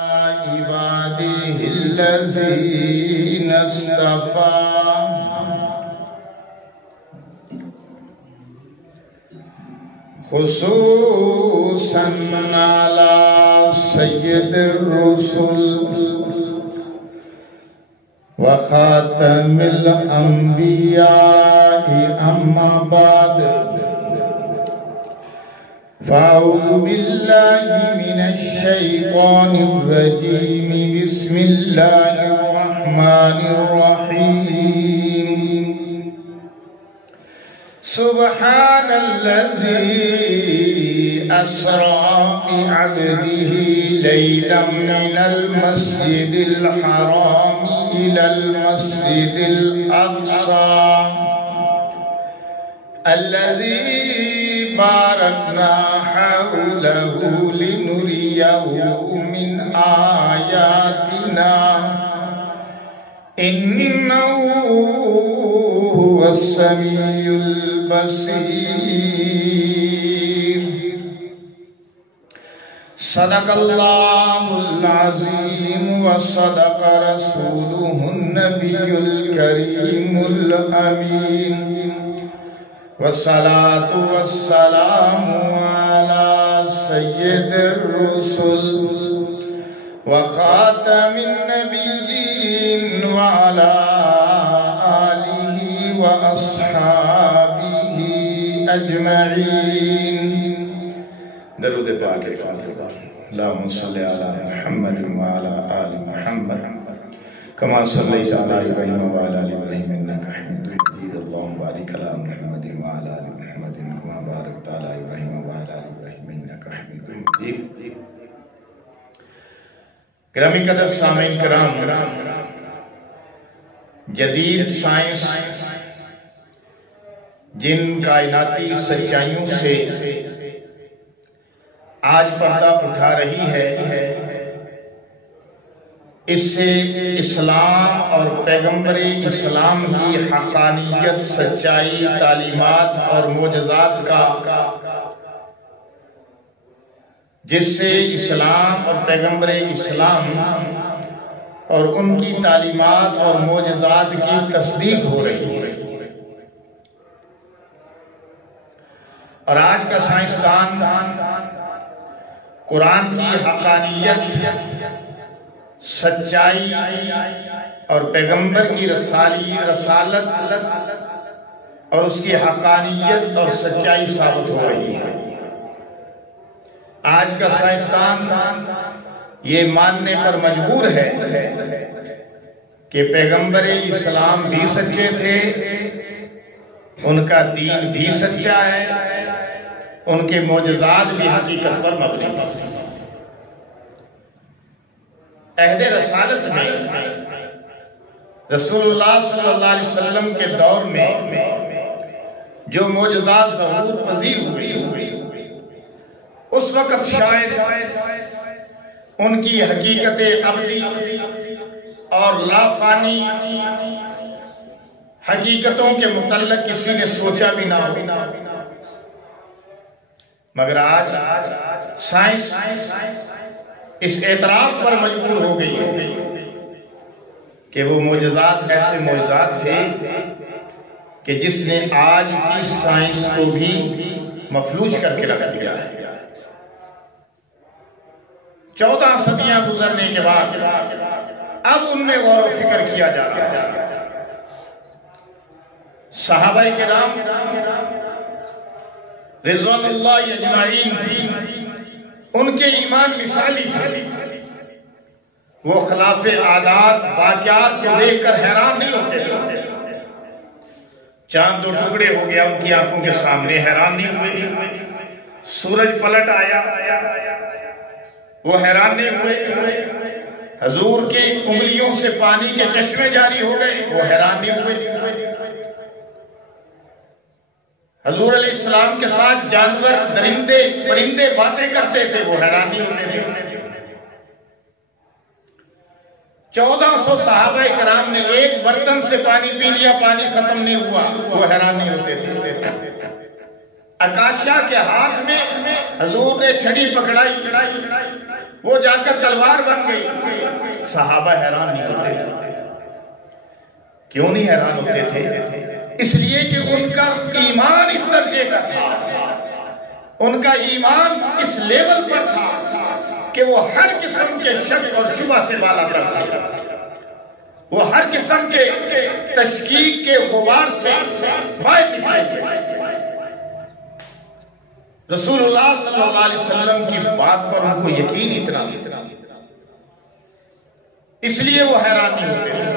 عباده الذين اصطفى خصوصا على سيد الرسل وخاتم الأنبياء أما بعد فأعوذ بالله من الشيطان الرجيم بسم الله الرحمن الرحيم سبحان الذي أسرى بعبده ليلا من المسجد الحرام إلى المسجد الأقصى الذي باركنا حوله لنريه من آياتنا إنه هو السميع البصير صدق الله العظيم وصدق رسوله النبي الكريم الأمين والصلاة والسلام على سيد الرسل وخاتم النبيين وعلى آله وأصحابه أجمعين. درود پاک اللهم صل على محمد وعلى آل محمد كما صليت على إبراهيم وعلى آل إبراهيم إنك حميد مجيد. اللهم بارك على محمد وعلى آل محمد كما باركت على إبراهيم وعلى آل إبراهيم إنك حميد مجيد. گرامی قدر سامعین کرام، جدید سائنس جن کائناتی سچائیوں سے آج پردہ اٹھا رہی ہے، اس سے اسلام اور پیغمبر اسلام کی حقانیت، سچائی، تعلیمات اور معجزات کا، جس سے اسلام اور پیغمبر اسلام اور ان کی تعلیمات اور معجزات کی تصدیق ہو رہی ہے. اور آج کا سائنسدان قرآن کی حقانیت، سچائی اور پیغمبر کی رسالت اور اس کی حقانیت اور سچائی ثابت ہو رہی ہے. آج کا سائنسدان یہ ماننے پر مجبور ہے کہ پیغمبر اسلام بھی سچے تھے، ان کا دین بھی سچا ہے، ان کے معجزات بھی حقیقت پر مبنی ہیں. عہد رسالت میں رسول اللہ صلی اللہ علیہ وسلم کے دور میں جو معجزات ظہور پذیر ہوئی، اس وقت شاید ان کی حقیقت ابدی اور لافانی حقیقتوں کے متعلق کسی نے سوچا بھی نہ ہو. مگر آج سائنس اس اعتراف پر مجبور ہو گئی ہے کہ وہ معجزات ایسے معجزات تھے کہ جس نے آج کی سائنس کو بھی مفلوج کر کے رکھ دیا ہے. 14 صدیاں گزرنے کے بعد اب ان میں غور و فکر کیا جا رہا ہے. صحابہ کرام رضوان اللہ اجمعین، ان کے ایمان مثالی تھے. وہ خلاف عادات واقعات کو دیکھ کر حیران نہیں ہوتے تھے. چاند 2 ٹکڑے ہو گیا ان کی آنکھوں کے سامنے، حیران نہیں ہوئے. سورج پلٹ آیا، وہ حیران نہیں ہوئے. حضور کی انگلیوں سے پانی کے چشمے جاری ہو گئے، وہ حیران نہیں ہوئے. حضور علیہ السلام کے ساتھ جانور، درندے، پرندے باتیں کرتے تھے، وہ حیران نہیں ہوتے تھے. 1400 صحابہ کرام نے ایک برتن سے پانی پی لیا، پانی ختم نہیں ہوا، وہ حیران نہیں ہوتے تھے. اکاشا کے ہاتھ میں حضور نے چھڑی پکڑائی، وہ جا کر تلوار بن گئی۔ صحابہ حیران نہیں ہوتے تھے۔ کیوں نہیں حیران ہوتے تھے؟ اس لیے کہ ان کا ایمان اس درجے کا تھا، ان کا ایمان اس لیول پر تھا کہ وہ ہر قسم کے شک اور شبہ سے بالا تر تھے، وہ ہر قسم کے تشکیک کے غبار سے باہر نکلے ہوئے تھے۔ رسول اللہ صلی اللہ علیہ وسلم کی بات پر ان کو یقین اتنا تھا، اس لیے وہ حیران نہیں ہوتے تھے۔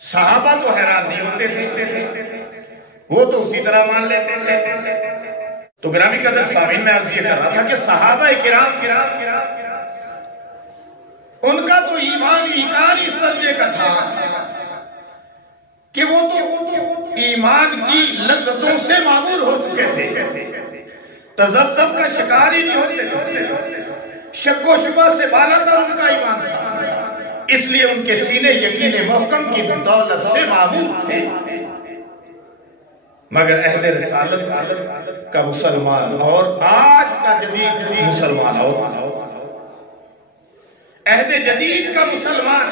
صحابہ تو حیران نہیں ہوتے تھے، وہ تو اسی طرح مان لیتے تھے۔ تو گرامی قدر سامعین، میں عرض یہ کر رہا تھا کہ صحابہ کرام ان کا تو ایمان اس درجے کا تھا کہ وہ تو ایمان کی لذتوں سے معمور ہو چکے تھے، تذبذب کا شکار ہی نہیں ہوتے تھے، شک و شبہ سے بالا تر ان کا ایمان تھا، اس لیے ان کے سینے یقین محکم کی دولت سے معمور تھے۔ مگر عہد رسالت کا مسلمان اور آج کا جدید مسلمان اور عہد جدید کا مسلمان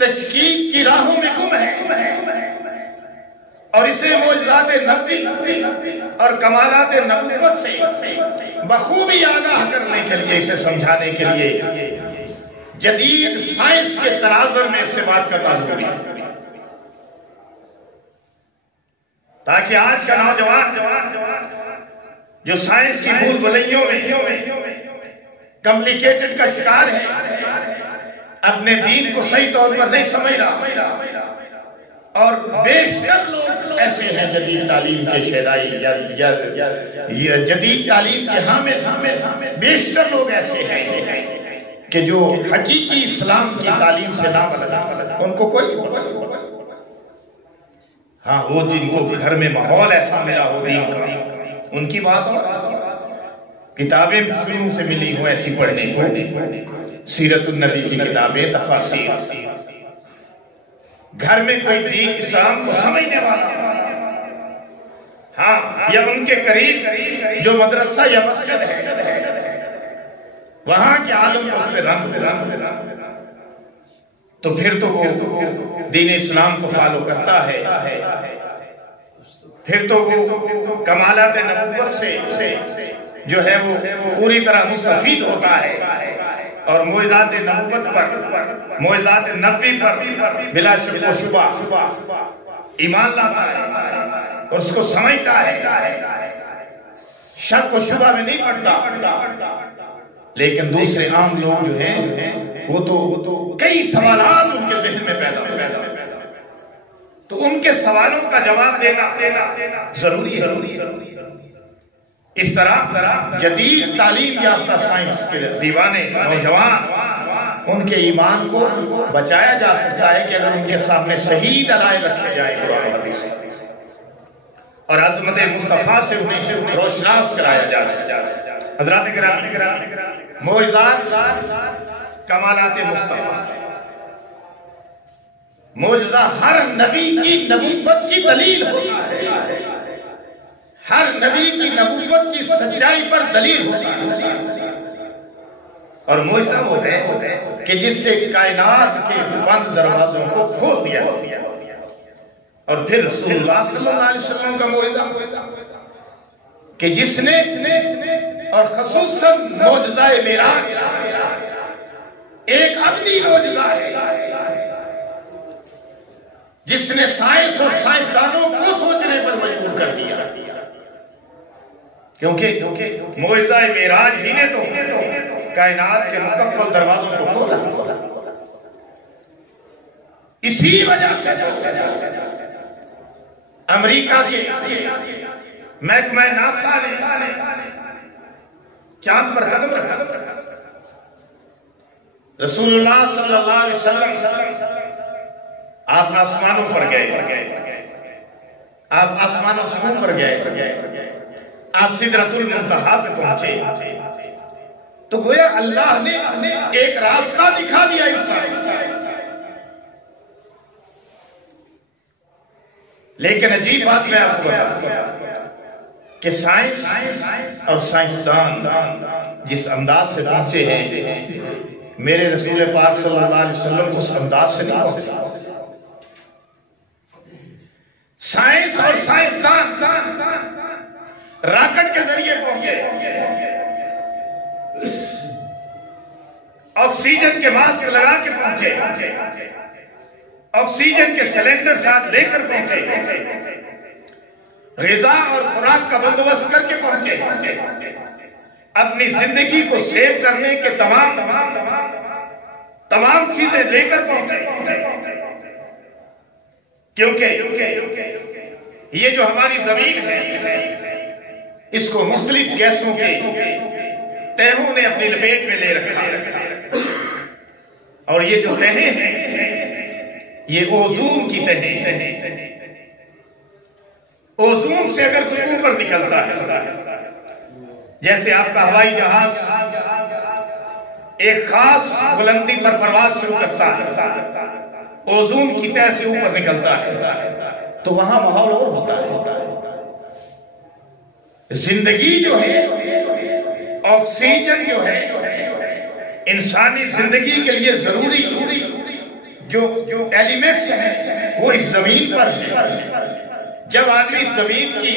تشکیک کی راہوں میں گم ہے، اور اسے معجزات نبوی اور کمالات نبوت سے بخوبی آگاہ کرنے کے لیے، اسے سمجھانے کے لیے جدید سائنس کے تناظر میں اس سے بات کرنا ضروری ہے، تاکہ آج کا نوجوان جو سائنس کی بھول بھلیوں میں کمپلیکیٹڈ کا شکار ہے، اپنے دین کو صحیح طور پر نہیں سمجھ رہا، اور بیشتر لوگ ایسے ہیں جدید تعلیم کے شیدائی یا جدید تعلیم کے حامل، بیشتر لوگ ایسے ہیں کہ جو حقیقی اسلام کی تعلیم سے نابلد، ان کو کوئی پتہ نہیں۔ ہاں، وہ جن کو گھر میں ماحول ایسا ملا ہو دین کا، ان کی بات ہو، کتابیں شروع سے ملی ہوں ایسی پڑھنے کو، سیرت النبی کی کتابیں، تفاسیر، گھر میں کوئی دین اسلام کو سمجھنے والا، ہاں، یا ان کے قریب جو مدرسہ یا مسجد ہے، وہاں کے عالم کو اس میں رنگ، تو پھر تو وہ دین اسلام کو فالو کرتا ہے، پھر تو وہ کمالات نبوت سے جو ہے وہ پوری طرح مستفید ہوتا ہے، اور معجزات نبوت پر، معجزات نبوی پر بلا شک و شبہ ایمان لاتا ہے اور اس کو سمجھتا ہے، شک و شبہ میں نہیں پڑتا۔ لیکن دوسرے عام لوگ جو ہیں وہ تو کئی سوالات ان کے ذہن میں پیدا تو ان کے سوالوں کا جواب دینا ضروری ہے۔ اس طرح جدید تعلیم یافتہ سائنس کے دیوانے نوجوان، ان کے ایمان کو بچایا جا سکتا ہے کہ اگر ان کے سامنے صحیح دلائل رکھے جائیں قرآن حدیث اور عظمت مصطفیٰ سے انہیں روشناس کرایا جا سکتا ہے۔ حضرات گرامی، معجزات، کمالات مصطفیٰ، معجزہ ہر نبی کی نبوت کی دلیل ہوتا ہے، ہر نبی کی نبوت کی سچائی پر دلیل ہوتا ہے، اور معجزہ وہ ہے کہ جس سے کائنات کے بند دروازوں کو کھول دیا، اور پھر رسول اللہ صلی اللہ علیہ وسلم کا معجزہ کہ جس نے، اور خصوصاً معجزہ معراج ایک ابدی معجزہ ہے جس نے سائنس اور سائنسدانوں کو سوچنے پر مجبور کر دیا، کیونکہ معجزہ معراج ہی نے تو کائنات کے مکفل دروازوں کو کھولا۔ اسی وجہ سے امریکہ کے محکمہ ناسا نے چاند پر قدم رکھا، رسول اللہ صلی اللہ علیہ وسلم آپ آسمانوں پر گئے، آپ آسمان و زمین پر گئے، آپ سدرۃ المنتہا پہ پہنچے، تو گویا اللہ نے ایک راستہ دکھا دیا انسان۔ لیکن عجیب بات میں آپ کو بتاؤں کہ سائنس اور سائنسدان جس انداز سے پہنچے ہیں میرے رسول پاک صلی اللہ علیہ وسلم اس انداز سے نہیں پہنچے. سائنس اور سائنسدان راکٹ کے ذریعے پہنچے, آکسیجن کے ماسک لگا کے پہنچے, آکسیجن کے سلنڈر ساتھ لے کر پہنچے, غذا اور خوراک کا بندوبست کر کے پہنچے, اپنی زندگی کو سیو کرنے کے تمام چیزیں لے کر پہنچے. کیونکہ یہ جو ہماری زمین ہے اس کو مختلف گیسوں کے تہوں نے اپنی لپیٹ میں لے رکھا ہے, اور یہ جو تہیں ہیں یہ اوزون کی تہیں ہیں. اوزون سے اگر کوئی اوپر نکلتا ہے, جیسے آپ کا ہوائی جہاز ایک خاص بلندی پر پرواز شروع کرتا ہے, اوزون کی تہ سے اوپر نکلتا ہے تو وہاں ماحول اور ہوتا ہے. زندگی جو ہے, آکسیجن جو ہے انسانی زندگی کے لیے ضروری جو ایلیمنٹس ہیں وہ اس زمین پر ہے. جب آدمی زمین کی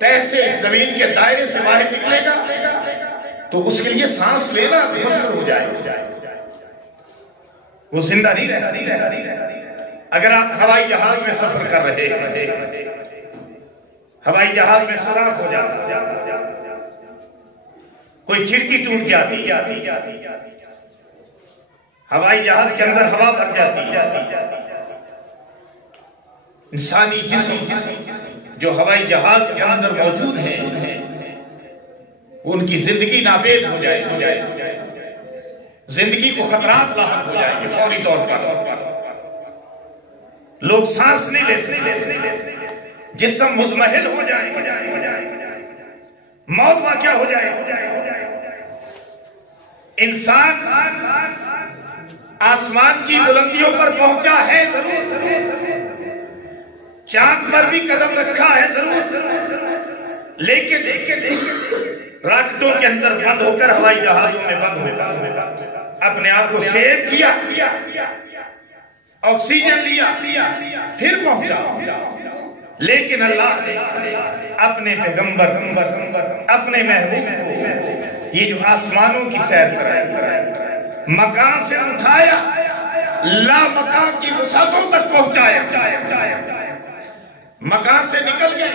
تہ سے, زمین کے دائرے سے باہر نکلے گا تو اس کے لیے سانس لینا مشکل ہو جائے گا, وہ زندہ نہیں رہ سکتا. اگر آپ ہوائی جہاز میں سفر کر رہے ہیں, ہوائی جہاز میں سوراخ ہو جاتا, کوئی کھڑکی ٹوٹ جاتی, ہوائی جہاز کے اندر ہوا بھر جاتی, انسانی جسم جو ہوائی جہاز کے اندر موجود ہیں ان کی زندگی ناپید ہو جائے, زندگی کو خطرات لاحق ہو جائیں گے فوری طور پر. لوگ سانس نہیں لے سکتے, جسم مزمحل ہو جائے, موت واقع ہو جائے. انسان آسمان کی بلندیوں پر پہنچا ہے ضرور, چاند پر بھی قدم رکھا ہے ضرور, لیکن راکٹوں کے اندر بند ہو کر, ہوائی جہازوں میں بند ہو کر اپنے آپ کو سیو کیا, آکسیجن لیا, پھر پہنچا. لیکن اللہ نے اپنے پیغمبر, اپنے محبوب کو یہ جو آسمانوں کی سیر کرائی, مکان سے اٹھایا, لا مکان کی وسعتوں تک پہنچایا, مکان سے نکل گئے,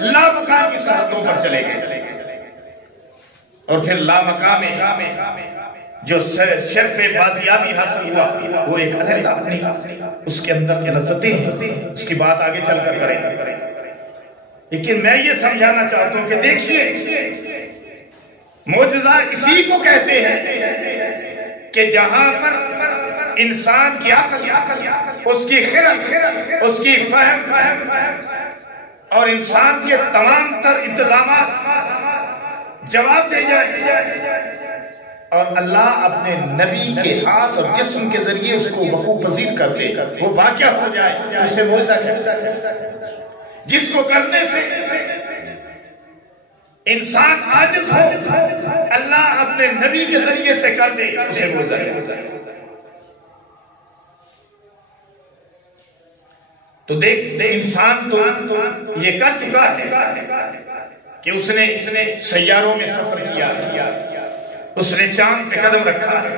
لا مکان کی سرحدوں پر چلے گئے, اور پھر لا مکان میں جو شرف بازیابی حاصل ہوا وہ ایک علیحدہ اپنی اس کے اندر لذتیں ہیں, اس کی بات آگے چل کر کریں. لیکن میں یہ سمجھانا چاہتا ہوں کہ دیکھیے معجزہ اسی کو کہتے ہیں کہ جہاں پر انسان کی عقل, اس کی خرد, اس کی فہم اور انسان کے تمام تر انتظامات جواب دے جائے, اور اللہ اپنے نبی کے ہاتھ اور جسم کے ذریعے اس کو وقوع پذیر کر دے, وہ واقعہ ہو جائے, اسے معجزہ کہتے ہیں. جس کو کرنے سے انسان عاجز ہو, اللہ اپنے نبی کے ذریعے سے کر دے, اسے معجزہ کہتے ہیں. تو دیکھ انسان تو یہ کر چکا ہے کہ اس نے سیاروں میں سفر کیا, اس نے چاند پہ قدم رکھا ہے,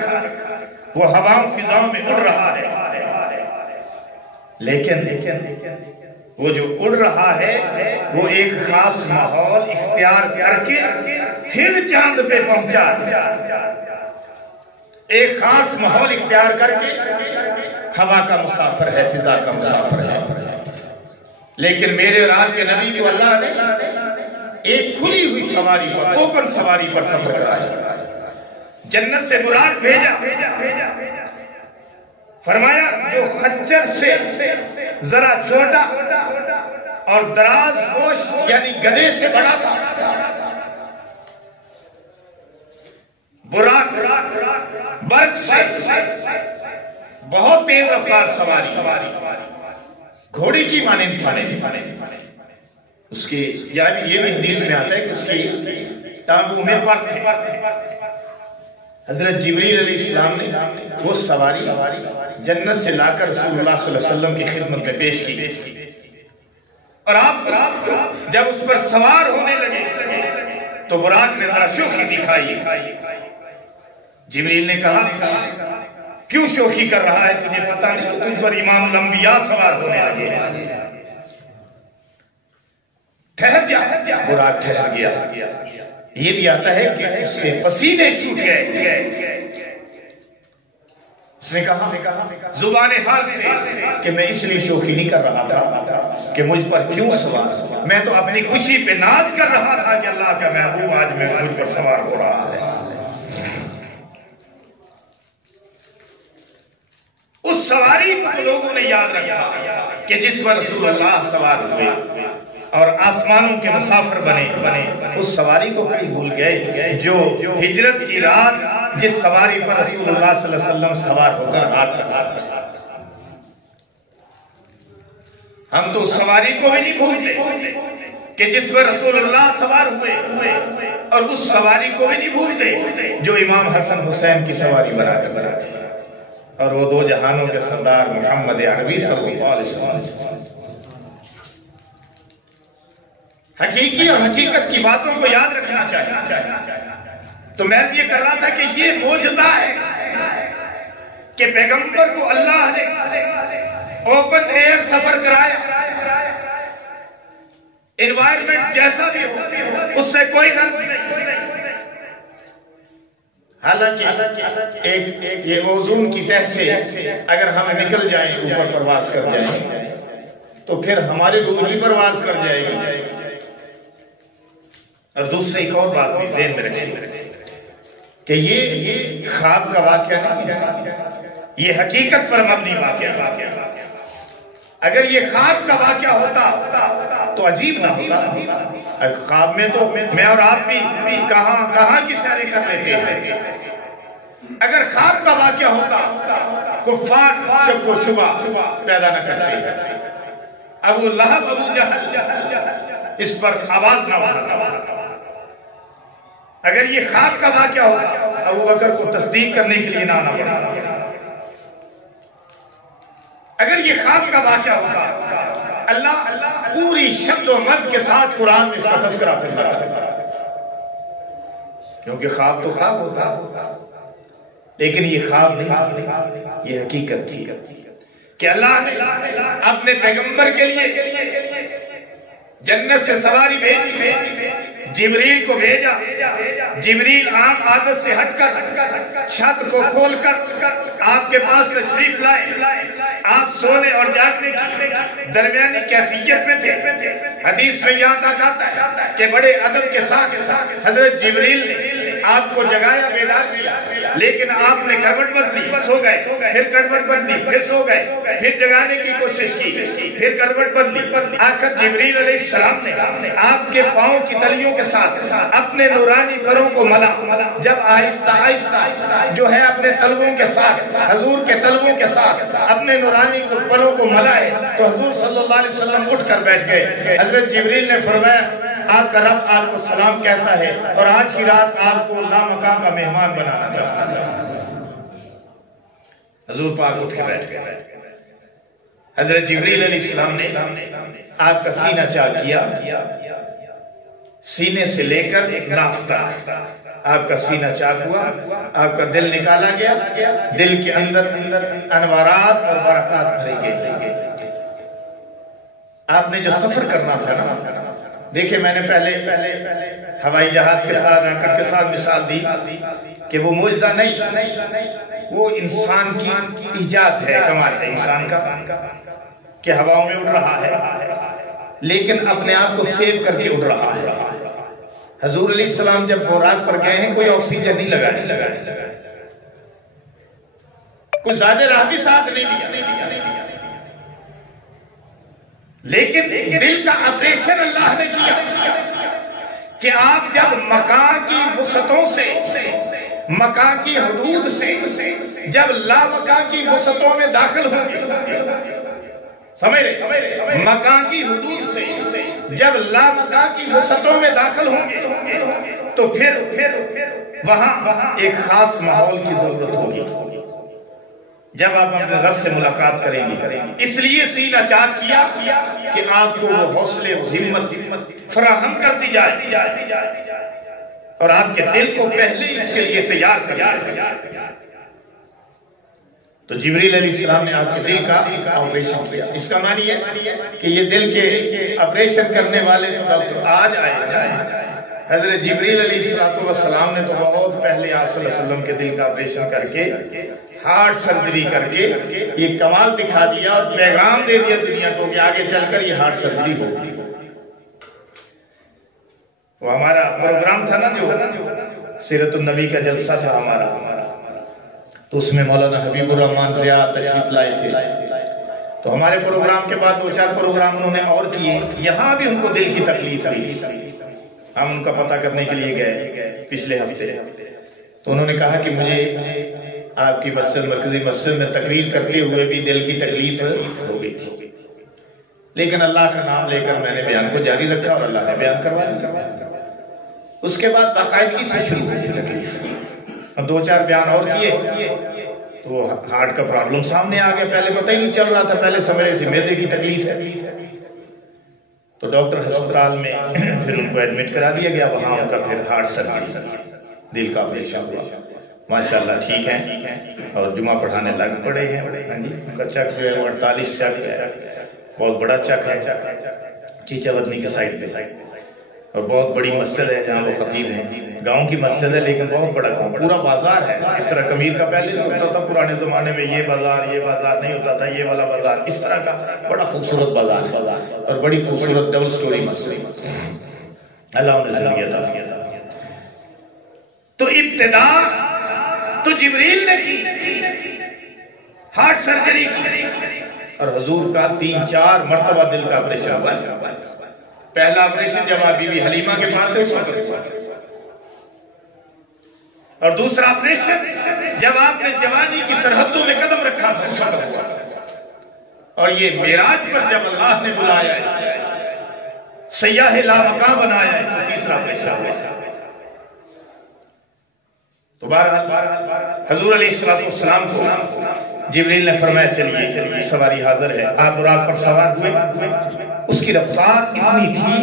وہ ہواؤں فضاؤں میں اڑ رہا ہے. لیکن وہ جو اڑ رہا ہے وہ ایک خاص ماحول اختیار کر کے پھر چاند پہ پہنچا, ایک خاص ماحول اختیار کر کے ہوا کا مسافر ہے, فضا کا مسافر ہے. لیکن میرے اور آپ کے نبی کو اللہ نے ایک کھلی ہوئی سواری پر, اوپن سواری پر سفر کرایا, جنت سے مراد بھیجا, فرمایا جو خچر سے ذرا چھوٹا اور دراز گوش یعنی گدھے سے بڑا تھا, براق برق سے بہت تیز رفتار سواری, گھوڑے کی مانند, اس کی یعنی یہ بھی حدیث میں آتا ہے کہ اس کی ٹانگوں میں پر تھے۔ حضرت جبریل علیہ السلام نے وہ سواری جنت سے لا کر رسول اللہ صلی اللہ علیہ وسلم کی خدمت میں پیش کی، اور آپ جب اس پر سوار ہونے لگے تو براق نے ذرا شوخی دکھائی۔ جبریل نے کہا کیوں شوخی کر رہا ہے؟ تجھے پتا نہیں کہ تجھ پر امام الانبیاء سوار ہونے لگے؟ ٹھہر جا۔ براق ٹھہر گیا۔ یہ بھی آتا ہے کہ اس کے پسینے چھوٹ گئے۔ اس نے کہا زبان حال سے کہ میں اس لیے شوخی نہیں کر رہا تھا کہ مجھ پر کیوں سوار، میں تو اپنی خوشی پہ ناز کر رہا تھا کہ اللہ کا محبوب آج مجھ پر سوار ہو رہا ہے۔ اس سواری کو لوگوں نے یاد رکھا کہ جس پر رسول اللہ سوار ہوئے اور آسمانوں کے مسافر بنے، اس سواری کو کبھی بھول گئے جو ہجرت کی رات جس سواری پر رسول اللہ صلی اللہ علیہ وسلم سوار ہو کر رات تک۔ ہم تو اس سواری کو بھی نہیں بھولتے کہ جس پر رسول اللہ سوار ہوئے، اور اس سواری کو بھی نہیں بھولتے جو امام حسن حسین کی سواری بنا کر رہا تھے، اور وہ دو جہانوں کے سردار محمد عربی صلی اللہ علیہ وسلم۔ حقیقی اور حقیقت کی باتوں کو یاد رکھنا چاہیے۔ تو میں یہ کر رہا تھا کہ یہ معجزہ ہے کہ پیغمبر کو اللہ نے اوپن ایئر سفر کرایا، انوائرمنٹ جیسا بھی ہو اس سے کوئی غرض نہیں۔ حالانکہ یہ اوزون کی تہ سے اگر ہم نکل جائیں، اوپر پرواز کر جائیں، تو پھر ہماری روح ہی پرواز کر جائے گی۔ اور دوسری ایک اور بات بھی ذہن میں رکھیں کہ یہ خواب کا واقعہ نہیں ہے، یہ حقیقت پر مبنی واقعہ۔ اگر یہ خواب کا واقعہ ہوتا تو عجیب نہ ہوتا۔ خواب میں تو میں اور آپ بھی کہاں کی سیریں کر لیتے ہیں۔ اگر خواب کا واقعہ ہوتا کفار شک و شبہ پیدا نہ کرتے، ابو لہب ابو جہل اس پر آواز نہ اٹھاتا۔ اگر یہ خواب کا واقعہ ہوتا ابو بکر کو تصدیق کرنے کے لیے نہ آنا پڑتا۔ اگر یہ خواب کا واقعہ ہوتا اللہ پوری شبد و مد کے ساتھ قرآن میں اس کا تذکرہ فرما کرتا، کیونکہ خواب تو خواب ہوتا، لیکن یہ خواب نہیں، یہ حقیقت تھی کہ اللہ نے اپنے پیغمبر کے لیے جنت سے سواری بھیجی، جبریل کو بھیجا۔ جبریل عام عادت سے ہٹ کر چھت کو کھول کر آپ کے پاس تشریف لائے۔ آپ سونے اور جاگنے کی درمیانی کیفیت میں تھے۔ حدیث میں یاد آتا ہے کہ بڑے ادب کے ساتھ حضرت جبریل نے آپ کو جگایا، بیدار کیا، لیکن آپ نے کروٹ بدلی، سو گئے، پھر کروٹ بدلی، پھر سو گئے، پھر جگانے کی کوشش کی، پھر کروٹ بدلی۔ آخر جبریل علیہ السلام نے آپ کے پاؤں کی تلیوں کے ساتھ اپنے نورانی پروں کو ملا۔ جب آہستہ آہستہ جو ہے اپنے تلووں کے ساتھ، حضور کے تلووں کے ساتھ اپنے نورانی پروں کو ملا ہے، تو حضور صلی اللہ علیہ وسلم اٹھ کر بیٹھ گئے۔ حضرت جبریل نے فرمایا آپ کا رب آپ کو سلام کہتا ہے اور آج کی رات آپ کو لامکان کا مہمان بنانا چاہتا ہے۔ حضور پاک اٹھ کے بیٹھ گئے۔ حضرت جبریل علیہ السلام نے آپ کا سینہ چاک کیا، سینے سے لے کر ناف تک آپ کا سینہ چاک ہوا، آپ کا دل نکالا گیا، دل کے اندر انوارات اور برکات بھری گئی۔ آپ نے جو سفر کرنا تھا نا، دیکھیں میں نے پہلے ہوائی جہاز کے ساتھ راکٹ کے ساتھ مثال دی کہ وہ معجزہ نہیں، وہ انسان کی ایجاد ہے، کمال ہے انسان کا کہ ہواؤں میں اڑ رہا ہے لیکن اپنے آپ کو سیو کر کے اڑ رہا ہے۔ حضور علیہ السلام جب براق پر گئے ہیں کوئی آکسیجن نہیں لگا، کوئی زیادہ راہ بھی ساتھ نہیں دیا، لیکن دل کا آپریشن اللہ نے کیا کہ آپ جب مکان کی وسعتوں سے، مکان کی حدود سے جب لا مکان کی وسعتوں میں داخل ہوں گے، سمجھ رہے، مکان کی حدود سے جب لا مکان کی وسعتوں میں داخل ہوں گے تو پھر وہاں ایک خاص ماحول کی ضرورت ہوگی جب آپ اپنے رب سے ملاقات کریں گے. اس لیے سینہ چاک کیا کہ آپ کو وہ حوصلے و ہمت فراہم کر دی جائے اور آپ کے دل کو پہلے اس کے لیے تیار کر دیا. تو جبریل علیہ السلام نے آپ کے دل کا آپریشن کیا. اس کا معنی ہے کہ یہ دل کے آپریشن کرنے والے تو ڈاکٹر آج آئے. حضرت جبریل علیہ السلام نے تو بہت پہلے آپ صلی اللہ علیہ وسلم کے دل کا آپریشن کر کے ہارٹ سرجری کر کے یہ کمال دکھا دیا اور پیغام دے دیا دنیا کو کہ آگے چل کر یہ ہارٹ سرجری ہوگی. وہ ہمارا پروگرام تھا نا جو سیرت النبی کا جلسہ تھا ہمارا, تو اس میں مولانا حبیب الرحمان ضیاء تشریف لائے تھے. تو ہمارے پروگرام کے بعد 2-4 پروگرام انہوں نے اور کیے. یہاں بھی ان کو دل کی تکلیف ہوئی. ہم ان کا پتہ کرنے کے لیے گئے پچھلے ہفتے. تو انہوں نے کہا کہ مجھے آپ کی مرکزی مسجد میں تقریر کرتے ہوئے بھی دل کی تکلیف ہو گئی تھی, لیکن اللہ کا نام لے کر میں نے بیان کو جاری رکھا اور اللہ نے بیان کروا دیا. اس کے بعد باقاعدگی سے شروع ہوئی تکلیف. 2-4 بیان اور کیے تو ہارٹ کا پرابلم سامنے آ گیا. پہلے پتہ ہی نہیں چل رہا تھا, پہلے سمجھے سے معدے کی تکلیف ہے. تو ڈاکٹر ہسپتال میں پھر ان کو ایڈمٹ کرا دیا گیا. وہاں ان کا پھر ہارٹ سرجری, دل کا آپریشن ہوا. ماشاءاللہ ٹھیک ہیں اور جمعہ پڑھانے لگ پڑے ہیں. ان کا چک جو ہے 48 چک ہے, بہت بڑا چک ہے چیچا ودنی کے سائڈ پہ, اور بہت بڑی مسجد ہے جہاں وہ خطیب ہیں. گاؤں کی مسجد ہے لیکن بہت بڑا گاؤں, پورا بازار ہے. اس طرح کمیر کا پہلے نہیں ہوتا تھا پرانے زمانے میں, یہ بازار نہیں ہوتا تھا, یہ والا بازار. اس طرح کا بڑا خوبصورت بازار ہے اور بڑی خوبصورت ڈبل سٹوری مسجد. اللہ انہیں زندگی عطا فرمائے. تو ابتدا تو جبریل نے کی, ہارٹ سرجری کی, اور حضور کا 3-4 مرتبہ دل کا آپریشن ہوا. پہلا آپریشن جب آپ بی بی حلیمہ کے پاس تھے اس وقت, اور دوسرا آپریشن جب آپ نے جوانی کی سرحدوں میں قدم رکھا تھا اس وقت, اور یہ معراج پر جب اللہ نے بلایا ہے, سیاح لامقام بنایا ہے, تو تیسرا آپریشن ہوا. تو بہرحال حضور علیہ السلام کو جبریل نے فرمایا چلیے سواری حاضر ہے. آپ براق پر سوار ہوئے. اس کی رفتار اتنی تھی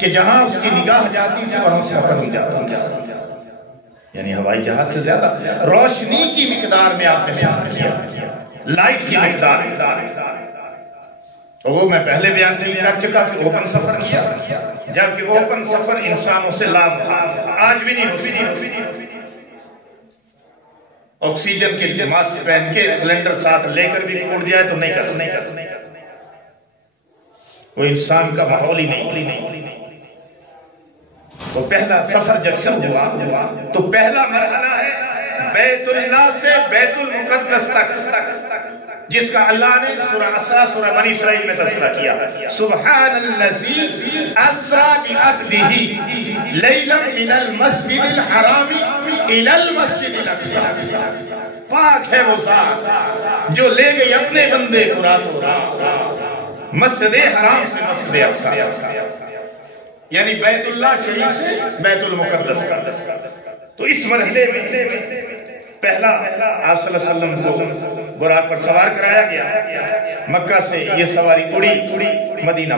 کہ جہاں اس کی نگاہ جاتی تھی وہاں اس کا قدم جاتا تھا. یعنی ہوائی جہاز سے زیادہ روشنی کی مقدار میں آپ نے سفر کیا, لائٹ کی مقدار میں. اور وہ میں پہلے بیان کر چکا کہ اوپن سفر کیا, جبکہ اوپن سفر انسانوں سے لامحال آج بھی نہیں ہوتی. آکسیجن کے ماسک پہن کے سلنڈر ساتھ لے کر بھی اڑ جائے تو نہیں کر سکتے. وہ انسان کا ماحول ہی نہیں. تو پہلا سفر جب شروع ہوا تو پہلا مرحلہ ہے بیت اللہ سے بیت المقدس تک, جس کا اللہ نے سورہ اسراء سورہ بنی اسرائیل میں تذکرہ کیا. سبحان الذی اسریٰ بعبدہ لیلا من المسجد الحرام الی المسجد الاقصی. پاک ہے وہ ذات جو لے گئی اپنے بندے کو راتوں رات مسجد حرام سے مسجد اقصی, یعنی بیت اللہ شریف سے بیت المقدس کا. تو اس مرحلے میں پہلا آپ صلی اللہ علیہ وسلم کو براق پر سوار کرایا گیا. مکہ سے یہ سواری اڑی مدینہ.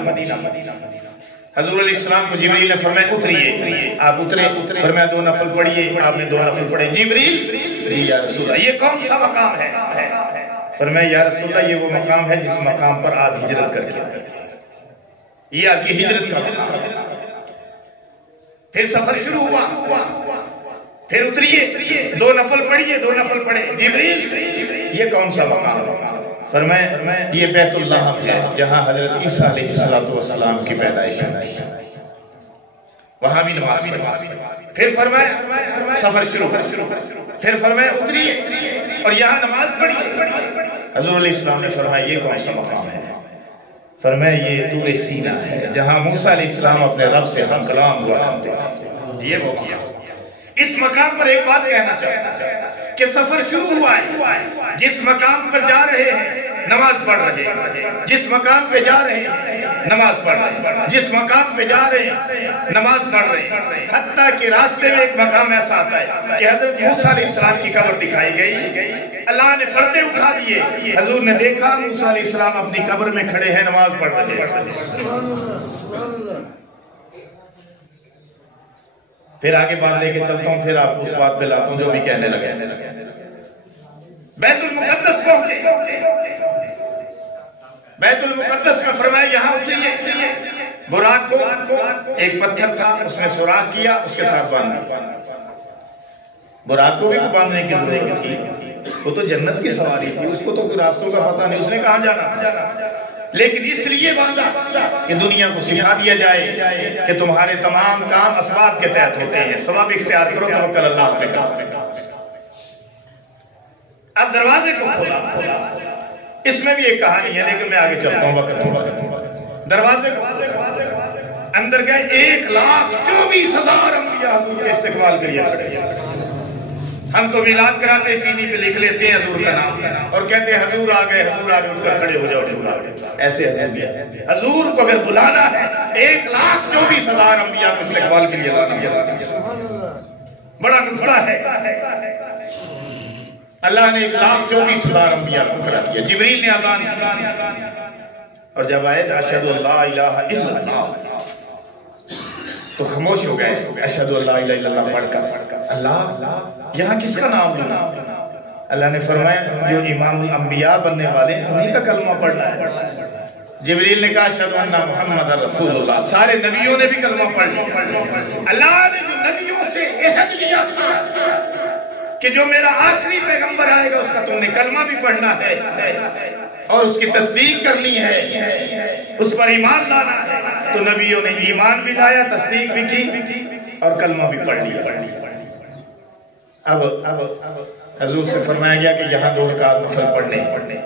حضور علیہ السلام کو جبریل نے فرمایا اتریے. آپ اترے. فرمایا 2 نفل پڑھیے. آپ نے 2 نفل پڑھے. جبریل جی یا رسول اللہ یہ کون سا مقام ہے؟ فرمایا یا رسول اللہ یہ وہ مقام ہے جس مقام پر آپ ہجرت کر کے آئے. یہ آپ کی ہجرت کا مقام ہے. پھر سفر شروع ہوا. پھر اتریے 2 نفل پڑھیے. 2 نفل پڑھے. جبریل یہ کون سا مقام ہے؟ فرمایا یہ بیت اللہ ہے جہاں حضرت عیسیٰ علیہ السلام کی پیدائش ہوئی. وہاں بھی نماز پڑھی. پھر فرمایا سفر شروع. پھر فرمایا اتریے اور یہاں نماز پڑھی. حضور علیہ السلام نے فرمایا یہ کون سا مقام ہے؟ فرمایا یہ طور سینہ ہے جہاں موسیٰ علیہ السلام اپنے رب سے ہم کلام ہوا کرتے تھے. یہ وہ کیا. اس مقام پر ایک بات کہنا چاہتا کہ سفر شروع ہوا ہے. جس مقام پر جا رہے ہیں نماز پڑھ رہے ہیں، جس مقام پہ جا رہے ہیں نماز پڑھ رہے ہیں، جس مقام پہ جا رہے ہیں نماز پڑھ رہے ہیں، حتیٰ کہ راستے میں ایک مقام ایسا آتا ہے کہ حضرت موسیٰ علیہ السلام کی قبر دکھائی گئی، اللہ نے پردے اٹھا دیے، حضور نے دیکھا موسیٰ علیہ السلام اپنی قبر میں کھڑے ہیں، نماز پڑھ رہے ہیں۔ پھر آگے بات لے کے چلتا ہوں، پھر آپ اس بات پہ لاتا ہوں جو بھی کہنے لگے۔ بیت المقدس پہنچے، بیت المقدس میں فرمایا یہاں اتریے، براق کو ایک پتھر تھا، اس میں سوراخ کیا، اس کے ساتھ باندھا۔ براق کو بھی باندھنے کی ضرورت تھی، وہ تو جنت کی سواری تھی، اس کو تو کوئی راستوں کا پتہ نہیں، اس نے کہاں جانا تھا، لیکن اس لیے باندھا کہ دنیا کو سکھا دیا جائے کہ تمہارے تمام کام اسباب کے تحت ہوتے ہیں، ثواب اختیار کرو، توکل اللہ پہ کرو۔ اب دروازے کو کھولا، اس میں بھی ایک کہانی ہے لیکن میں آگے چلتا ہوں، وقت تھوڑا۔ دروازے کو اندر گئے، 1,24,000 انبیاء حضور کے استقبال کے لیے کھڑے ہیں۔ ہم تو میلاد کراتے چینی پہ لکھ لیتے ہیں حضور کا نام اور کہتے ہیں حضور آ گئے، حضور آگے اٹھ کر کھڑے ہو جاؤ، حضور آ گئے۔ ایسے حضور کو اگر بلانا ہے 1,24,000 انبیاء کو استقبال کے لیے لانا، بڑا نقطہ ہے۔ اللہ نے 1,24,000 انبیاء کو کھڑا کیا، جبریل نے اذان کی اور جب آئے اشہد ان لا الہ الا اللہ تو خاموش ہو گئے، اشہد ان لا الہ الا اللہ پڑھ کر اللہ یہاں کس کا نام لینا؟ اللہ نے فرمایا جو امام الانبیاء بننے والے انہی کا کلمہ پڑھنا ہے۔ جبریل نے کہا اشہد ان محمد رسول اللہ، سارے نبیوں نے بھی کلمہ پڑھ لیا۔ اللہ نے جو نبیوں سے عہد لیا تھا کہ جو میرا آخری پیغمبر آئے گا اس کا تم نے کلمہ بھی پڑھنا ہے اور اس کی تصدیق کرنی ہے، اس پر ایمان لانا ہے، تو نبیوں نے ایمان بھی لایا، تصدیق بھی کی اور کلمہ بھی پڑھ لیا۔ اب حضور سے فرمایا گیا کہ یہاں 2 رکعت نفل پڑھنے ہیں۔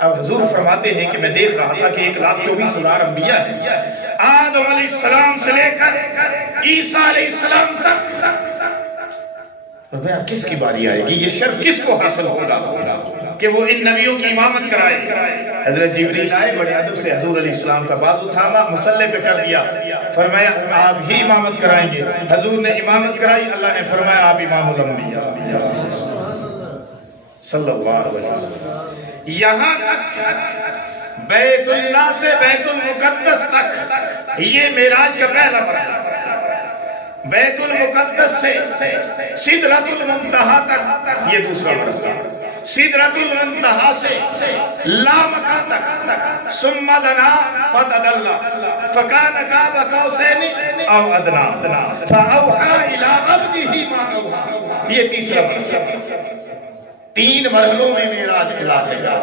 اب حضور فرماتے ہیں کہ میں دیکھ رہا تھا کہ 1,24,000 انبیاء ہیں، آدم علیہ السلام سے لے کر عیسیٰ علیہ السلام تک، اب کس کی باری آئے گی، یہ شرف کس کو حاصل ہوگا کہ وہ ان نبیوں کی امامت کرائے؟ حضرت جبریل آئے، بڑے ادب سے حضور علیہ السلام کا بازو تھاما، مصلی پہ کر دیا، فرمایا آپ ہی امامت کرائیں گے۔ حضور نے امامت کرائی، اللہ نے فرمایا آپ امام الانبیاء صلی اللہ علیہ وسلم۔ یہاں تک بیت اللہ سے بیت المقدس تک یہ معراج کا پہلا مرحلہ، بیت المقدس سے سدرۃ المنتہا تک یہ دوسرا مرحلہ، سدرۃ المنتہا سے لامکان تک، ثم دنا فتدلی فکان قاب قوسین او ادنی فاوحی الی عبدہ ما اوحی، یہ تیسرا مرحلہ۔ 3 مرحلوں میں معراج اللہ کا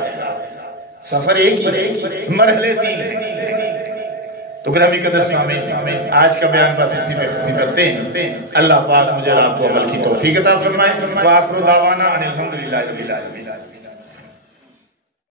سفر ایک ہی، مرحلے 3 ہیں۔ تو گرامی قدر سامعین، آج کا بیان بس اسی میں ختم کرتے ہیں۔ اللہ پاک مجھے آپ کو عمل کی توفیق عطا فرمائے۔ وآخر دعوانا ان الحمدللہ رب العالمین۔